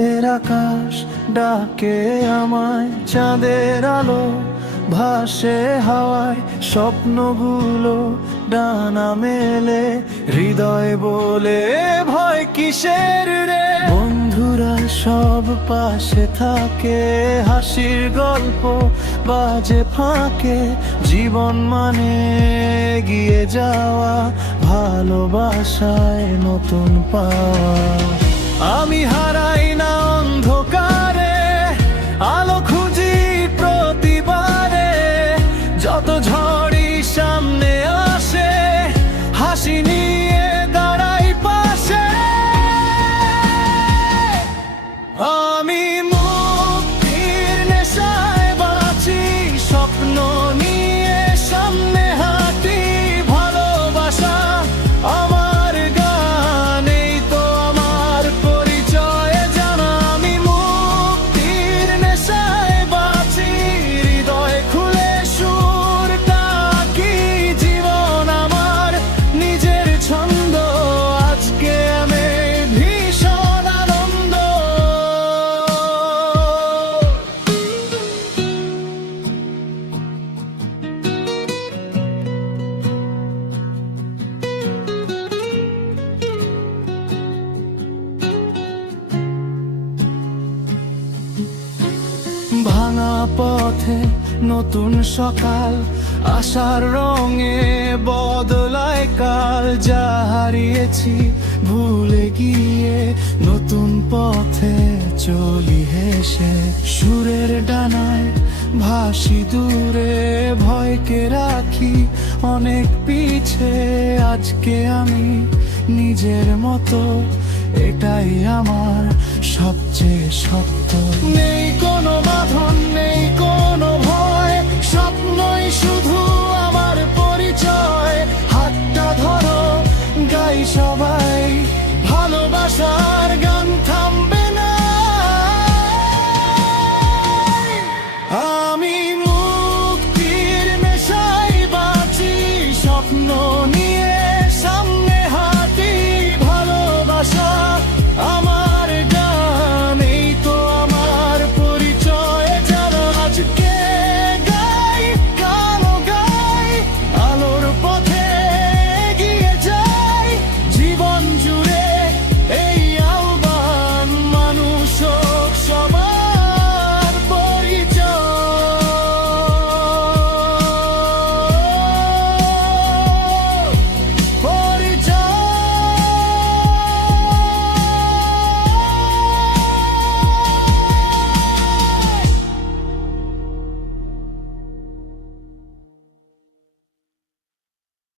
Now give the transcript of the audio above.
রাতের আকাশ ডাকে আমায়, চাঁদের আলো ভাসে হাওয়ায়, স্বপ্নগুলো ডানা মেলে, হৃদয় বলে ভয় কিসের রে। বন্ধুরা সব পাশে থাকে, হাসির গল্প বাজে ফাঁকে, জীবন মানে এগিয়ে যাওয়া, ভালোবাসায় নতুন পাওয়া। আমি হারাই না অন্ধকারে, আলো খুঁজি প্রতিবারে, যত ঝড়ই সামনে আসে, হাসি নিয়ে দাঁড়াই পাশে। আমি মুক্তির নেশায় বাঁচি, স্বপ্ন নিয়ে সামনে হাঁটি, ভালোবাসা আমার গান, এই তো আমার পরিচয় জানা। আমি মুক্তির নেশায় বাঁচি, হৃদয় খুলে সুর ডাকি, জীবন আমার নিজের ছন্দ, আজকে আমি ভীষণ আনন্দ। ভাঙা পথে নতুন সকাল, আশার রঙে বদলায় কাল, যা হারিয়েছি ভুলে গিয়ে, নতুন পথে চলি হেসে, সুরের ডানায় ভাসি দূরে, ভয়কে রাখি অনেক পিছে, আজকে আমি নিজের মতো, এটাই আমার সবচেয়ে শক্ত।